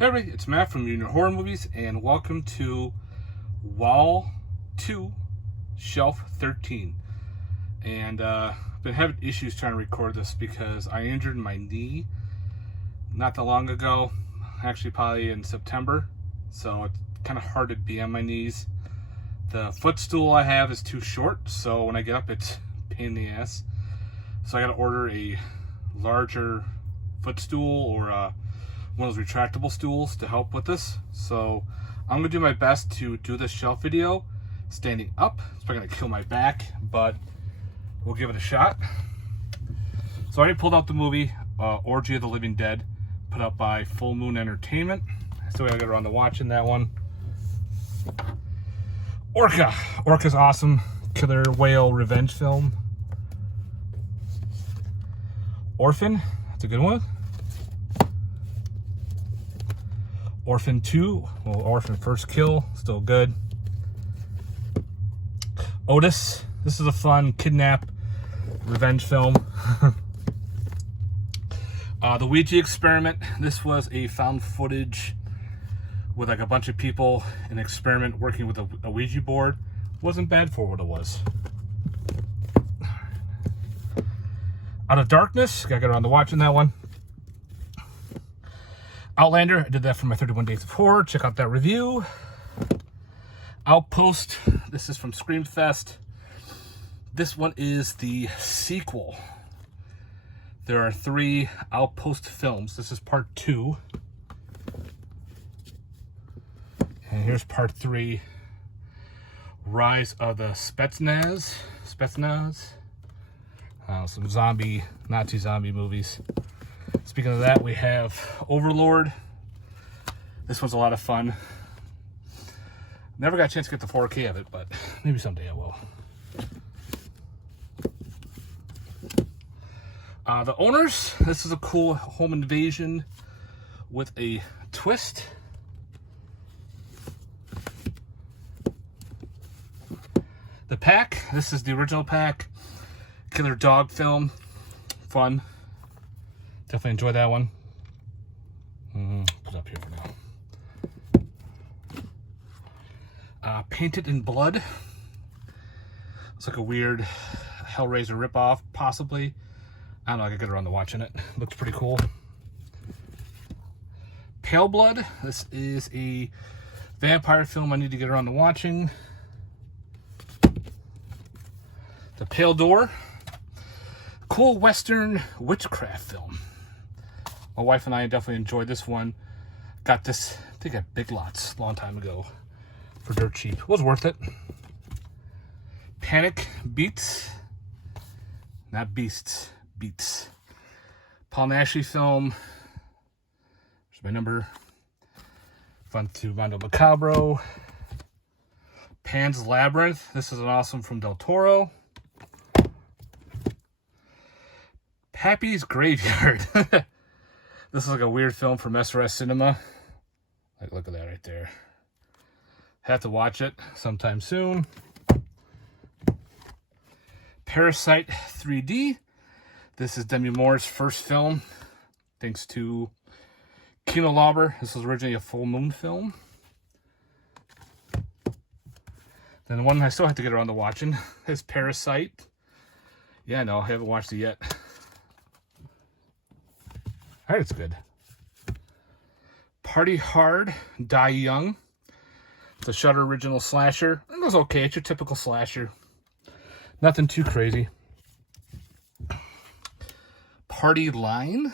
Hey everybody, it's Matt from Union Horror Movies, and welcome to Wall 2, Shelf 13. And I've been having issues trying to record this because I injured my knee not that long ago, actually probably in September, so it's kind of hard to be on my knees. The footstool I have is too short, so when I get up it's a pain in the ass. So I got to order a larger footstool or one of those retractable stools to help with this. So I'm gonna do my best to do this shelf video standing up. It's probably gonna kill my back, but we'll give it a shot. So I already pulled out the movie Orgy of the Living Dead, put out by Full Moon Entertainment. So we gotta get around to watching that one. Orca's awesome. Killer whale revenge film. Orphan, that's a good one. Orphan 2, well, Orphan First Kill, still good. Otis, this is a fun kidnap revenge film. The Ouija Experiment, this was a found footage with like a bunch of people, an experiment working with a Ouija board. Wasn't bad for what it was. Out of Darkness, gotta get around to watching that one. Outlander, I did that for my 31 Days of Horror. Check out that review. Outpost, this is from Screamfest. This one is the sequel. There are 3 Outpost films. This is part 2. And here's part 3. Rise of the Spetsnaz. Some zombie, Nazi zombie movies. Speaking of that, we have Overlord. This one's a lot of fun. Never got a chance to get the 4K of it, but maybe someday I will. The Owners. This is a cool home invasion with a twist. The Pack. This is the original Pack. Killer dog film. Fun. Definitely enjoy that one. Put it up here for now. Painted in Blood. It's like a weird Hellraiser ripoff, possibly. I don't know, I could get around to watching it. Looks pretty cool. Pale Blood. This is a vampire film I need to get around to watching. The Pale Door. Cool Western witchcraft film. My wife and I definitely enjoyed this one. Got this, I think at Big Lots a long time ago for dirt cheap. It was worth it. Panic Beats. Not Beasts, Beats. Paul Naschy film. There's my number. Fun to Mondo Macabro. Pan's Labyrinth. This is an awesome from Del Toro. Happy's Graveyard. This is like a weird film from SRS Cinema. Like, look at that right there. Have to watch it sometime soon. Parasite 3D. This is Demi Moore's first film, thanks to Kino Lorber. This was originally a Full Moon film. Then the one I still have to get around to watching is Parasite. Yeah, no, I haven't watched it yet. I heard it's good. Party Hard, Die Young. It's a Shudder original slasher. It was okay. It's your typical slasher. Nothing too crazy. Party Line.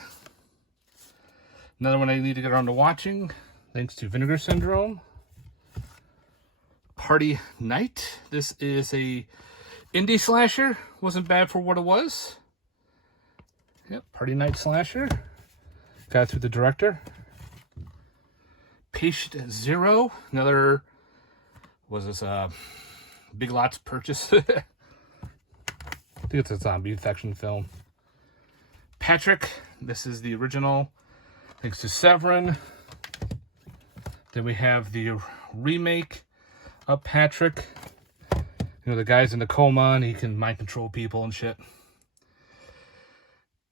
Another one I need to get around to watching, thanks to Vinegar Syndrome. Party Night. This is a indie slasher. Wasn't bad for what it was. Yep, Party Night slasher. Got it through the director. Patient Zero. Another, was this Big Lots purchase? I think it's a zombie infection film. Patrick. This is the original, thanks to Severin. Then we have the remake of Patrick. You know, the guy's in the coma and he can mind control people and shit.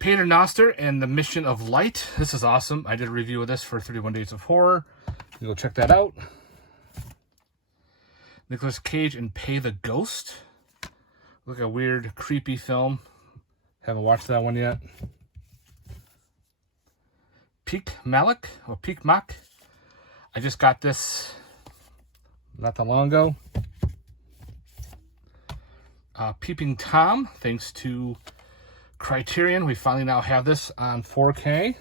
Pater Noster and the Mission of Light. This is awesome. I did a review of this for 31 Days of Horror. You go check that out. Nicolas Cage and Pay the Ghost. Look, a weird, creepy film. Haven't watched that one yet. Peak Malik or Peak Mak. I just got this not that long ago. Peeping Tom, thanks to Criterion. We finally now have this on 4K.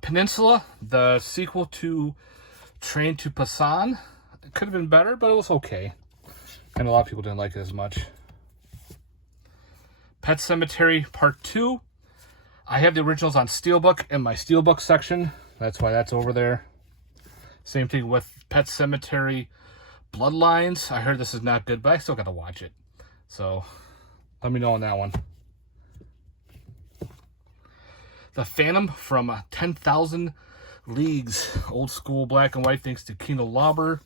Peninsula, the sequel to Train to Busan. It could have been better, but it was okay. And a lot of people didn't like it as much. Pet Sematary Part 2. I have the originals on Steelbook in my Steelbook section. That's why that's over there. Same thing with Pet Sematary Bloodlines. I heard this is not good, but I still got to watch it. So, let me know on that one. The Phantom from 10,000 Leagues. Old school black and white, thanks to Kino Lauber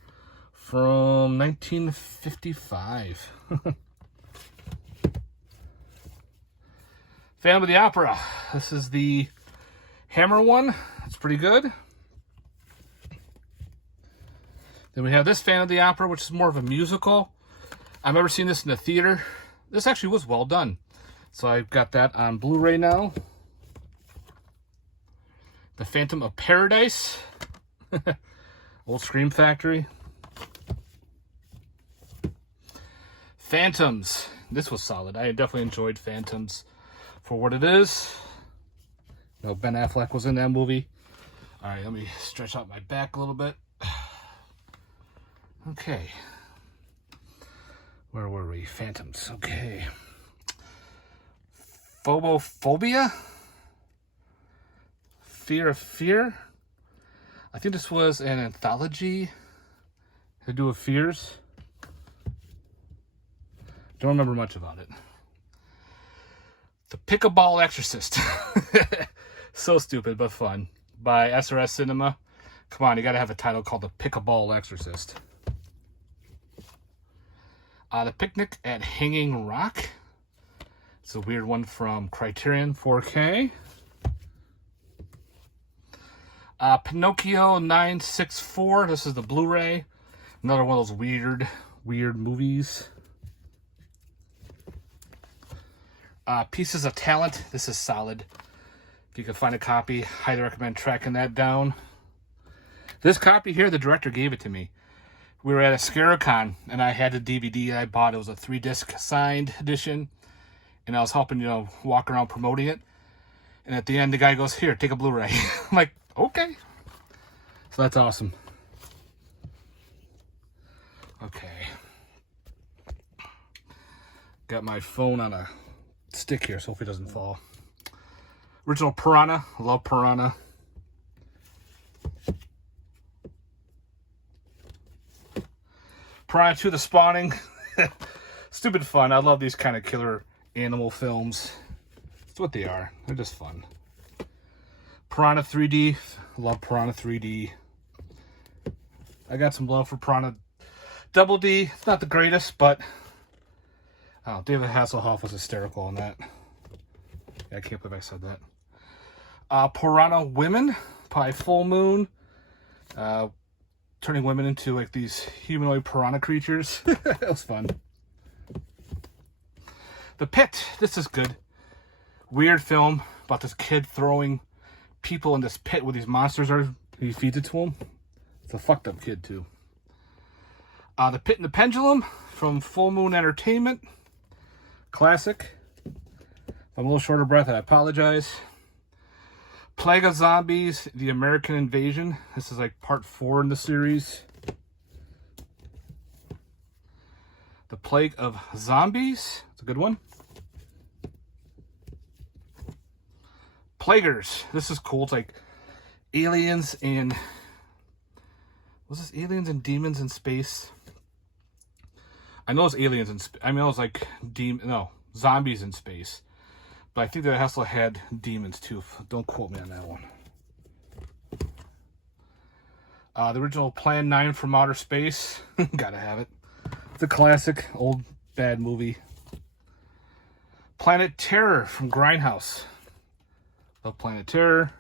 from 1955. Phantom of the Opera. This is the Hammer one. It's pretty good. Then we have this Phantom of the Opera, which is more of a musical. I've never seen this in the theater. This actually was well done. So I've got that on Blu-ray now. The Phantom of Paradise. Old Scream Factory. Phantoms. This was solid. I definitely enjoyed Phantoms for what it is. You know, Ben Affleck was in that movie. All right, let me stretch out my back a little bit. Okay. Where were we? Phantoms. Okay. Phobia? Fear of Fear? I think this was an anthology to do with fears. Don't remember much about it. The Pickle Exorcist. So stupid, but fun. By SRS Cinema. Come on, you gotta have a title called The Pickle Exorcist. The Picnic at Hanging Rock. It's a weird one from Criterion 4K. Pinocchio 964. This is the Blu-ray. Another one of those weird movies. Pieces of Talent. This is solid. If you can find a copy, highly recommend tracking that down. This copy here, the director gave it to me. We were at a Scaricon, and I had the DVD I bought. It was a 3-disc signed edition, and I was helping, walk around promoting it. And at the end, the guy goes, "Here, take a Blu-ray." I'm like, okay. So that's awesome. Okay. Got my phone on a stick here, so hopefully it doesn't fall. Original Piranha. Love Piranha. Piranha 2: The Spawning. Stupid fun. I love these kind of killer animal films. It's what they are. They're just fun. Piranha 3D. Love Piranha 3D. I got some love for Piranha Double D. It's not the greatest, but David Hasselhoff was hysterical on that. Yeah, I can't believe I said that. Piranha Women by Full Moon. Turning women into like these humanoid piranha creatures. That was fun. The Pit. This is good. Weird film about this kid throwing people in this pit where these monsters are. He feeds it to them. It's a fucked up kid too. The Pit and the Pendulum from Full Moon Entertainment. Classic. If I'm a little short of breath, I apologize. Plague of Zombies, The American Invasion. This is like part 4 in the series. The Plague of Zombies. It's a good one. Plaguers. This is cool. It's like aliens and... Was this aliens and demons in space? I know it's aliens in space. I mean, it was like zombies in space. But I think that also had demons too. Don't quote me on that one. The original Plan 9 from Outer Space. Gotta have it. It's a classic, old, bad movie. Planet Terror from Grindhouse. Love Planet Terror.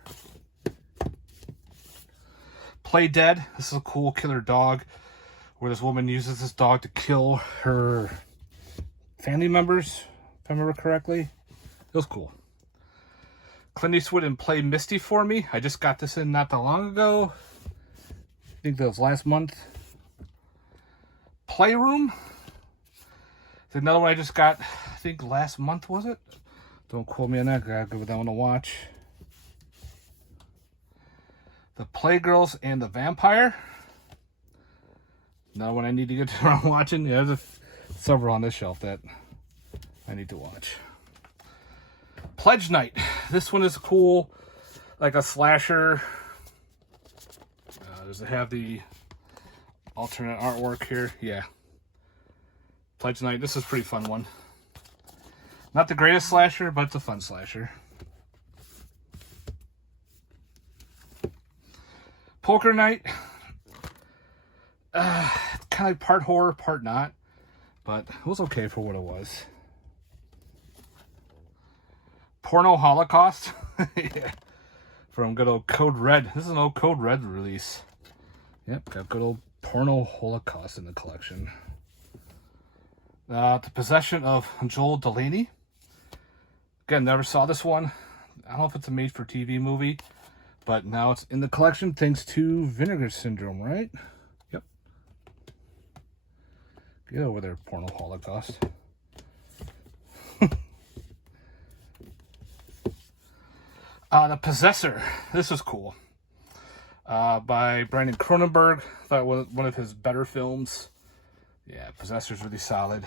Play Dead. This is a cool killer dog where this woman uses this dog to kill her family members, if I remember correctly. It was cool. Clint Eastwood and Play Misty for Me. I just got this in not that long ago. I think that was last month. Playroom. There's another one I just got, I think last month, was it? Don't quote me on that. Gotta give that one a watch. The Playgirls and the Vampire. Another one I need to get around watching. Yeah, there's several on this shelf that I need to watch. Pledge Night. This one is cool, like a slasher. Does it have the alternate artwork here? Yeah. Pledge Night. This is a pretty fun one. Not the greatest slasher, but it's a fun slasher. Poker Night. Kind of like part horror, part not. But it was okay for what it was. Porno Holocaust. Yeah. From good old Code Red. This is an old Code Red release. Yep, got good old Porno Holocaust in the collection. The Possession of Joel Delaney. Again, never saw this one. I don't know if it's a made-for-TV movie, but now it's in the collection thanks to Vinegar Syndrome, right? Yep. Get over there, Porno Holocaust. The Possessor. This is cool. By Brandon Cronenberg. Thought it was one of his better films. Yeah, Possessor's really solid.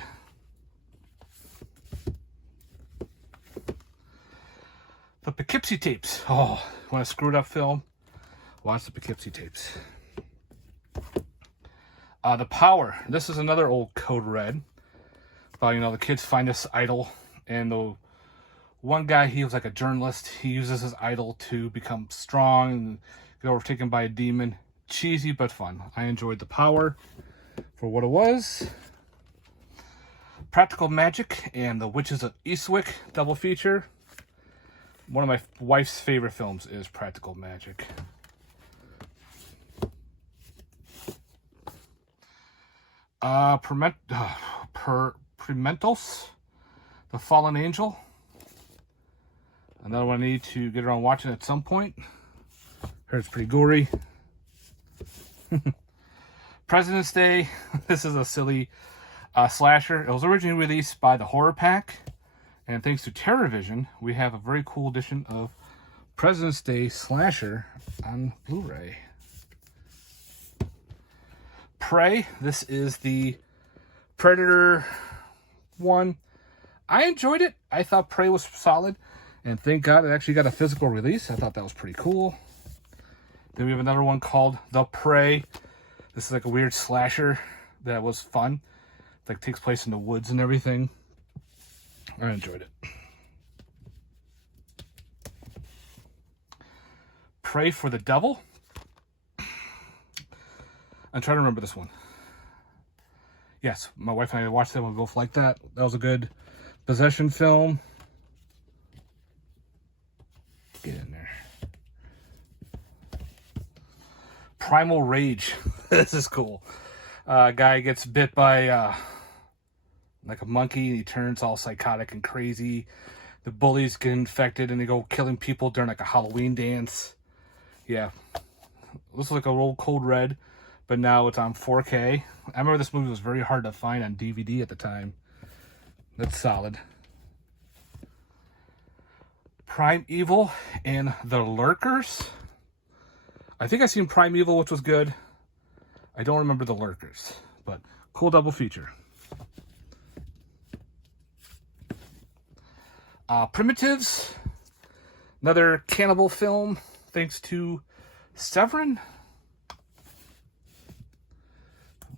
The Poughkeepsie Tapes. Oh, want a screwed up film? Watch the Poughkeepsie Tapes. The Power. This is another old Code Red. About, the kids find this idol, and the one guy, he was like a journalist. He uses his idol to become strong and get overtaken by a demon. Cheesy but fun. I enjoyed The Power for what it was. Practical Magic and The Witches of Eastwick double feature. One of my wife's favorite films is Practical Magic. Primentos, The Fallen Angel. Another one I need to get around watching at some point. Heard it's pretty gory. President's Day. This is a silly slasher. It was originally released by the Horror Pack. And thanks to TerrorVision, we have a very cool edition of President's Day Slasher on Blu-ray. Prey. This is the Predator one. I enjoyed it. I thought Prey was solid. And thank God it actually got a physical release. I thought that was pretty cool. Then we have another one called The Prey. This is like a weird slasher that was fun. It like takes place in the woods and everything. I enjoyed it. Pray for the Devil. I'm trying to remember this one. Yes, my wife and I watched that one. We both liked that. That was a good possession film. Get in there. Primal Rage. This is cool. Guy gets bit by like a monkey, and he turns all psychotic and crazy. The bullies get infected, and they go killing people during like a Halloween dance. Yeah, looks like a old Code Red, but now it's on 4K. I remember this movie was very hard to find on DVD at the time. That's solid. Primeval and The Lurkers. I think I seen Primeval, which was good. I don't remember The Lurkers, but cool double feature. Primitives, another cannibal film, thanks to Severin.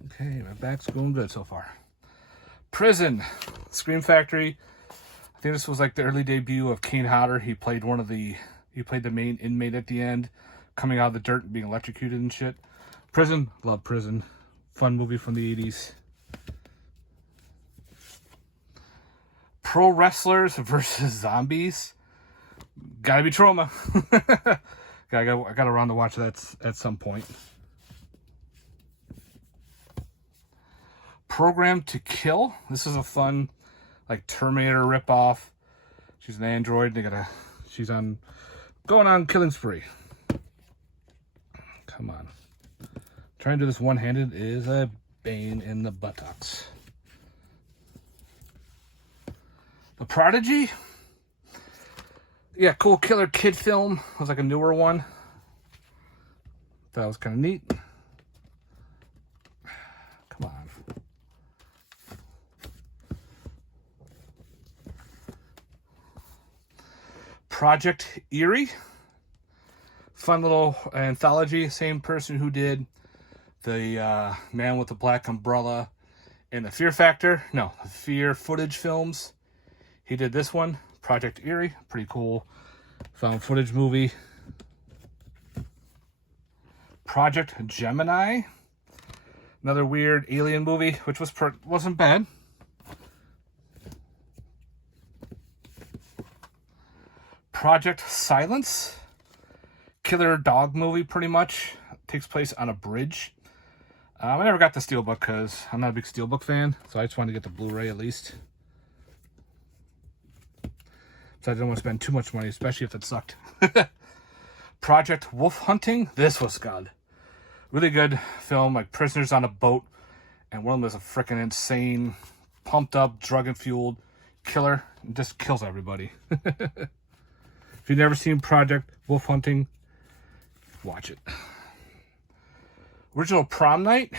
Okay, my back's going good so far. Prison, Scream Factory. I think this was like the early debut of Kane Hodder. He played the main inmate at the end, coming out of the dirt and being electrocuted and shit. Prison, love Prison. Fun movie from the 80s. Pro wrestlers versus zombies. Gotta be trauma. I got around to watch that at some point. Program to Kill. This is a fun, like, Terminator ripoff. She's an android. She's going on killing spree. Come on. Trying to do this one-handed is a bane in the buttocks. The Prodigy. Yeah, cool killer kid film. It was like a newer one. That was kind of neat. Come on. Project Eerie. Fun little anthology. Same person who did the Man with the Black Umbrella and the Fear Factor. No, the Fear footage films. He did this one. Project Eerie, pretty cool found footage movie. Project Gemini, another weird alien movie, which wasn't bad. Project Silence, killer dog movie, pretty much. Takes place on a bridge. I never got the Steelbook because I'm not a big Steelbook fan, so I just wanted to get the Blu-ray at least. So I didn't want to spend too much money, especially if it sucked. Project Wolf Hunting. This was good. Really good film, like prisoners on a boat. And one of them is a freaking insane, pumped up, drug-fueled killer. And just kills everybody. If you've never seen Project Wolf Hunting, watch it. Original Prom Night.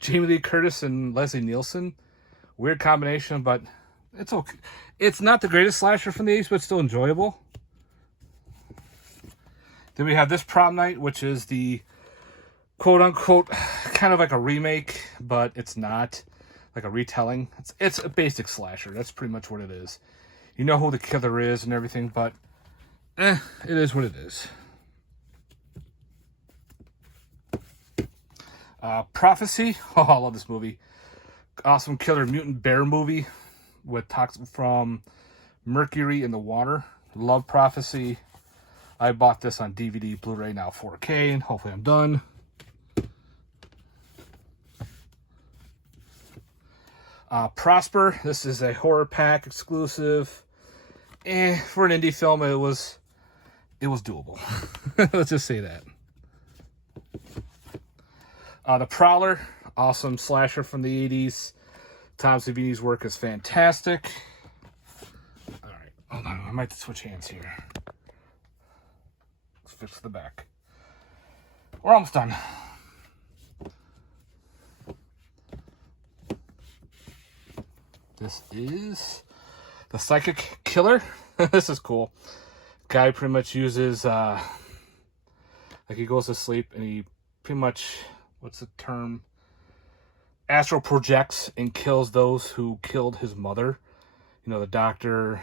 Jamie Lee Curtis and Leslie Nielsen. Weird combination, but it's okay. It's not the greatest slasher from the 80s, but still enjoyable. Then we have this Prom Night, which is the quote-unquote kind of like a remake, but it's not like a retelling. It's a basic slasher. That's pretty much what it is. You know who the killer is and everything, but it is what it is. Prophecy. Oh, I love this movie. Awesome killer mutant bear movie with toxin from mercury in the water. Love Prophecy. I bought this on DVD, Blu-ray, now 4K, and hopefully I'm done. Prosper. This is a horror pack exclusive. For an indie film, it was doable. Let's just say that. The Prowler. Awesome slasher from the 80s. Tom Savini's work is fantastic. All right, hold on. I might switch hands here. Let's fix the back. We're almost done. This is the Psychic Killer. This is cool. Guy pretty much uses, like he goes to sleep and he pretty much, what's the term? Astral projects and kills those who killed his mother. You know, the doctor,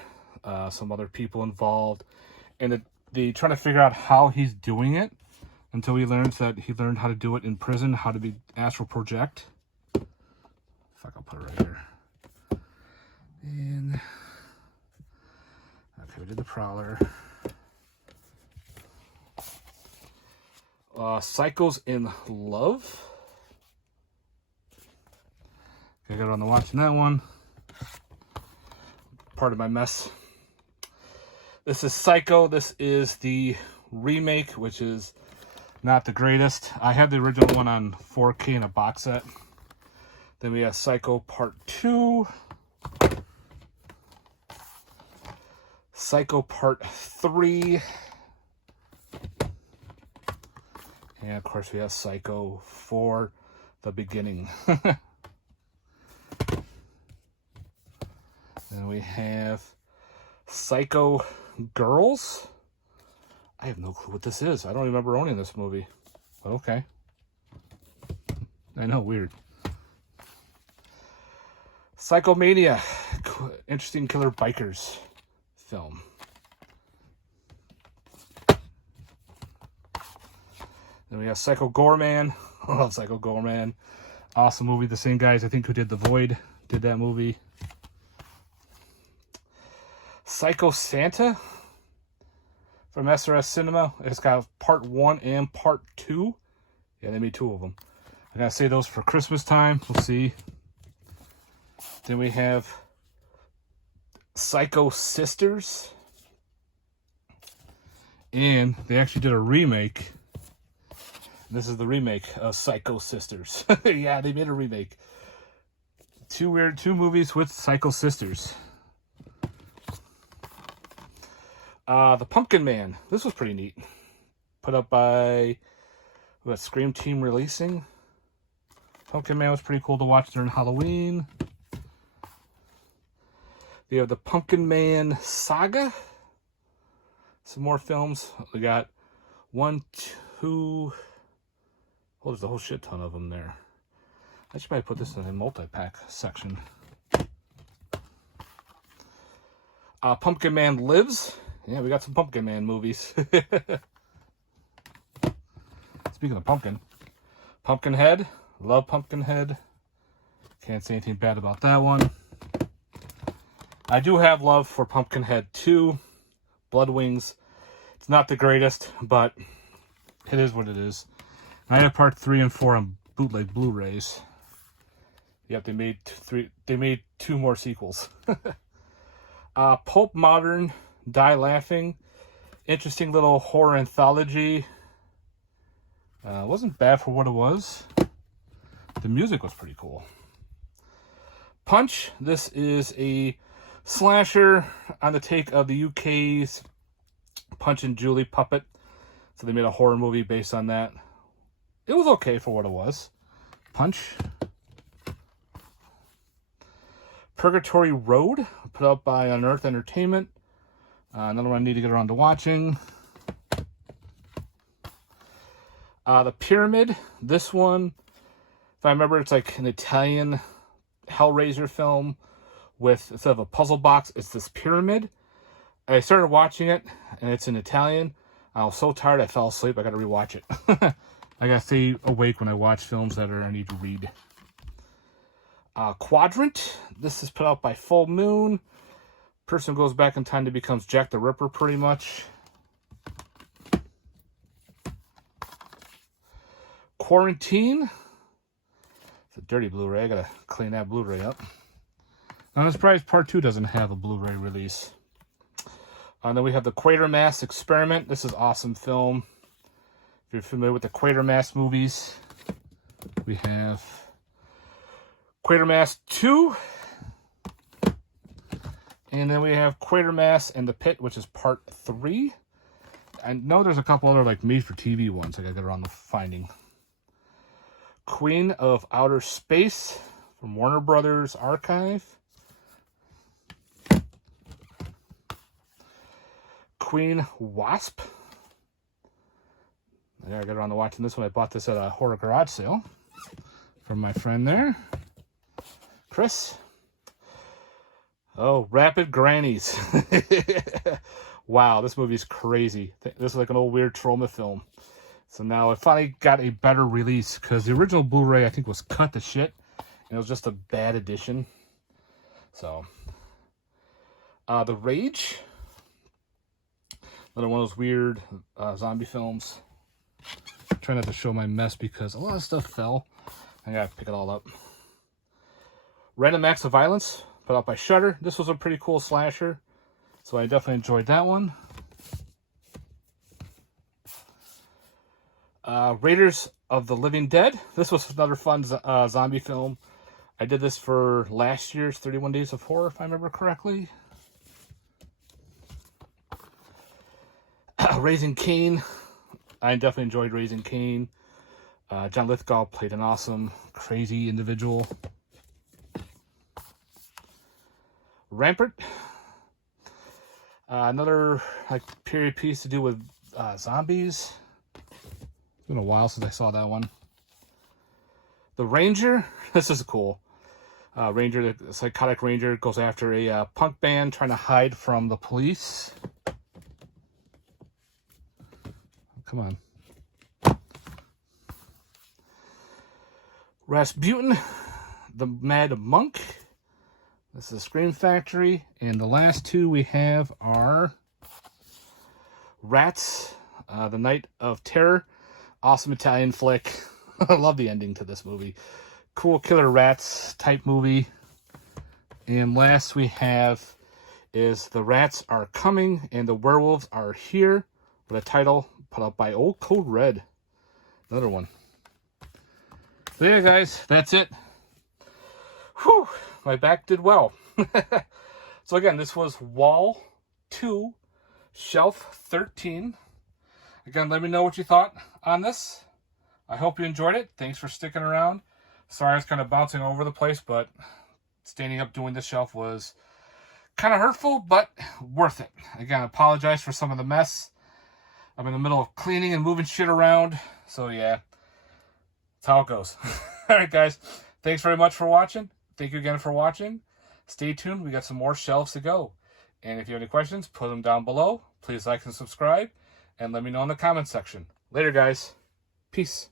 some other people involved. And they try to figure out how he's doing it until he learns that he learned how to do it in prison, how to be astral project. Fuck, I'll put it right here. And okay, we did the Prowler. Psychos in Love. I got on the watching that one. Part of my mess. This is Psycho. This is the remake, which is not the greatest. I had the original one on 4K in a box set. Then we have Psycho Part 2. Psycho Part 3. And of course we have Psycho for the beginning. Then we have Psycho Girls. I have no clue what this is. I don't remember owning this movie. But okay. I know, weird. Psychomania. Interesting killer bikers film. Then we have Psycho Goreman. I love Psycho Goreman. Awesome movie. The same guys, I think, who did The Void did that movie. Psycho Santa from SRS Cinema. It's got part 1 and part 2. Yeah, they made 2 of them. I gotta say those for Christmas time. We'll see. Then we have Psycho Sisters. And they actually did a remake. This is the remake of Psycho Sisters. Yeah, they made a remake. 2 movies with Psycho Sisters. The Pumpkin Man. This was pretty neat. Put up by Scream Team Releasing. Pumpkin Man was pretty cool to watch during Halloween. We have the Pumpkin Man Saga. Some more films. We got 1, 2... Oh, there's a whole shit ton of them there. I should probably put this in a multi-pack section. Pumpkin Man Lives. Yeah, we got some Pumpkin Man movies. Speaking of pumpkin. Pumpkinhead. Love Pumpkinhead. Can't say anything bad about that one. I do have love for Pumpkinhead 2. Blood Wings. It's not the greatest, but it is what it is. I have part 3 and 4 on bootleg Blu-rays. Yep, they made 3. They made 2 more sequels. Pulp Modern, Die Laughing. Interesting little horror anthology. Wasn't bad for what it was. The music was pretty cool. Punch. This is a slasher on the take of the UK's Punch and Julie puppet. So they made a horror movie based on that. It was okay for what it was. Punch. Purgatory Road, put out by Unearthed Entertainment. Another one I need to get around to watching. The Pyramid. This one, if I remember, it's like an Italian Hellraiser film with, instead of a puzzle box, it's this pyramid. I started watching it, and it's in Italian. I was so tired I fell asleep. I got to rewatch it. I gotta stay awake when I watch films that I need to read. Quadrant. This is put out by Full Moon. Person goes back in time to becomes Jack the Ripper, pretty much. Quarantine. It's a dirty Blu-ray. I gotta clean that Blu-ray up. I'm surprised part 2 doesn't have a Blu-ray release. And then we have the Quatermass Experiment. This is an awesome film. If you're familiar with the Quatermass movies, we have Quatermass 2. And then we have Quatermass and the Pit, which is part 3. I know there's a couple other like made-for-TV ones I gotta get around to finding. Queen of Outer Space from Warner Brothers Archive. Queen Wasp. I gotta get around to watching this one. I bought this at a horror garage sale from my friend there, Chris. Oh, Rapid Grannies. Wow, this movie's crazy. This is like an old weird trauma film. So now it finally got a better release because the original Blu-ray I think was cut to shit and it was just a bad edition. So, The Rage. Another one of those weird zombie films. Try not to show my mess because a lot of stuff fell. I gotta pick it all up. Random Acts of Violence, put out by Shudder. This was a pretty cool slasher, so I definitely enjoyed that one. Raiders of the Living Dead. This was another fun zombie film. I did this for last year's 31 Days of Horror, if I remember correctly. Raising Kane. I definitely enjoyed Raising Kane. John Lithgow played an awesome, crazy individual. Rampart. Another like period piece to do with zombies. It's been a while since I saw that one. The Ranger. This is cool. Ranger, the psychotic ranger, goes after a punk band trying to hide from the police. Come on. Rasputin, the Mad Monk. This is Scream Factory. And the last two we have are Rats, The Night of Terror. Awesome Italian flick. I love the ending to this movie. Cool killer rats type movie. And last we have is The Rats Are Coming and the Werewolves Are Here, with a title put up by Old Code Red. Another one. So yeah, guys, that's it. Whew, my back did well. So again, this was Wall 2, Shelf 13. Again, let me know what you thought on this. I hope you enjoyed it. Thanks for sticking around. Sorry I was kind of bouncing all over the place, but standing up doing this shelf was kind of hurtful, but worth it. Again, I apologize for some of the mess. I'm in the middle of cleaning and moving shit around. So yeah, that's how it goes. All right, guys. Thanks very much for watching. Thank you again for watching. Stay tuned. We got some more shelves to go. And if you have any questions, put them down below. Please like and subscribe. And let me know in the comments section. Later, guys. Peace.